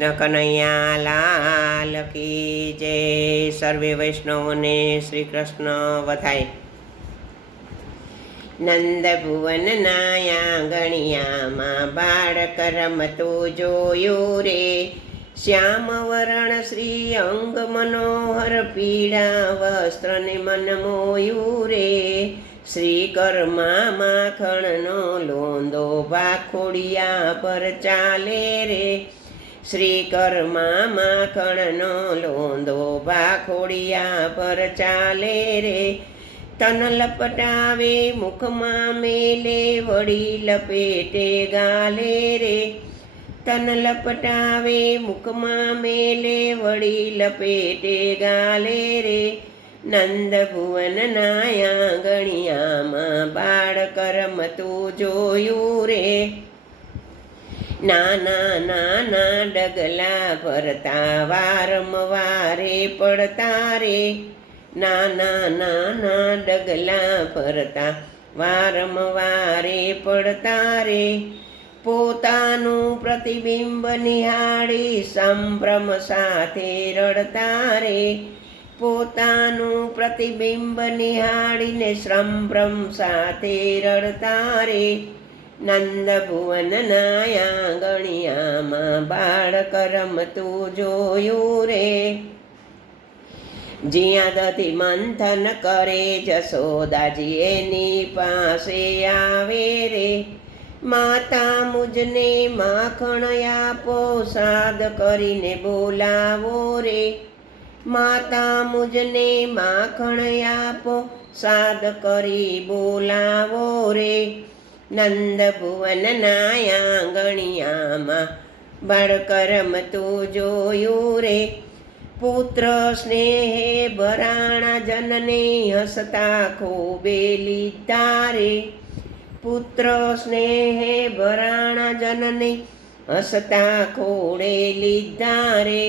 કૃષ્ણ કનૈયા લાલ કી જય. સર્વે વૈષ્ણવોને શ્રી કૃષ્ણ વધાય. નંદ ભુવન નાયા ગણિયામાં બાળક રમતું જોયું રે. શ્યામ વરણ શ્રી અંગ મનોહર પીળા વસ્ત્રને મન મોયું રે. શ્રી કર્મા માખણનો લોંદો ભાખોડિયા પર ચાલે રે. શ્રી કર્મા માખણનો લોંદો ભાખોડિયા પર ચાલે રે. તન લપટાવે, મુખમાં મેલે, વળી લપેટે ગાલે રે. તન લપટાવે, મુખમાં મેલે, વળી લપેટે ગાલે રે. નંદ ભુવન નાયા ગણિયામાં બાળ કરમ તું જોયું રે. નાના નાના ડગલા ભરતા વારંવારે પડતા રે. નાના નાના ડગલા ભરતા વારંવારે પડતા રે. પોતાનું પ્રતિબિંબ નિહાળી સંભ્રમ સાથે રડતા રે. પોતાનું પ્રતિબિંબ નિહાળીને સંભ્રમ સાથે રડતા રે. નંદ ભુવન નાયા ગણિયામાં બાળક રમતું જોયું રે જ્યાં દધી મંથન કરે જસોદાજી એની પાસે આવે રે માતા મુજને માખણ આપો સાદ કરીને બોલાવો રે માતા મુજને માખણ આપો સાદ કરી બોલાવો રે નંદ ભુવન નાયા ગણિયામાં બાળક રમતું જોયું રે પુત્ર સ્નેહે ભરાણા જનને હસતા ખોબે લીધા રે પુત્ર સ્નેહે ભરાણા જનને હસતા ખોડે લીધા રે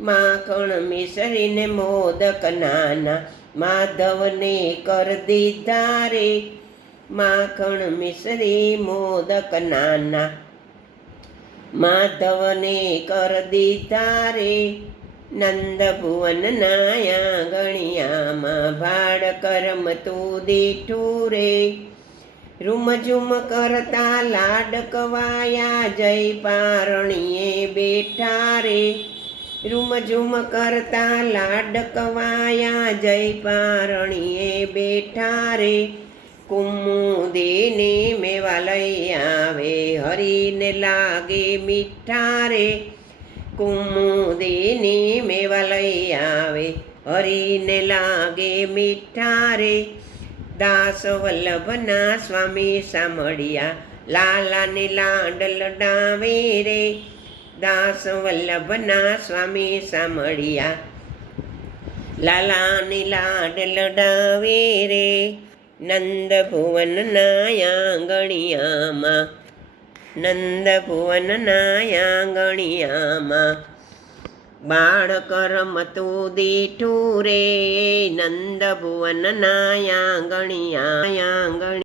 માખણ મિસરીને મોદક નાના માધવને કર દીધા રે માખણ મિશ્રી મોદક નાના. માધવને કર દીધા રે. નંદ ભુવન નાયા ગણિયામાં ભાડ કરમ તું દીઠું રે. રૂમઝુમ કરતા લાડકવાયા જય પારણીએ બેઠા રે. રૂમઝુમ કરતા લાડકવાયા જય પારણીએ બેઠા રે. કુમુદીને મેવા લઈ આવે, હરીને લાગે મીઠા રે કુમુદીની મેવા લઈ આવે, હરીને લાગે મીઠા રે દાસ વલ્લભના સ્વામી સાંભળ્યા, લાલાને લાડ લડાવે રે. દાસ વલ્લભના સ્વામી સાંભળ્યા, લાલાને લાડ લડાવે રે. નંદ ભુવન નાયા ગણિયામાં નંદ ભુવન નાયા ગણિયામાં બાળક રમતું દીઠું રે નંદ ભુવન નાયા ગણિયા ગણી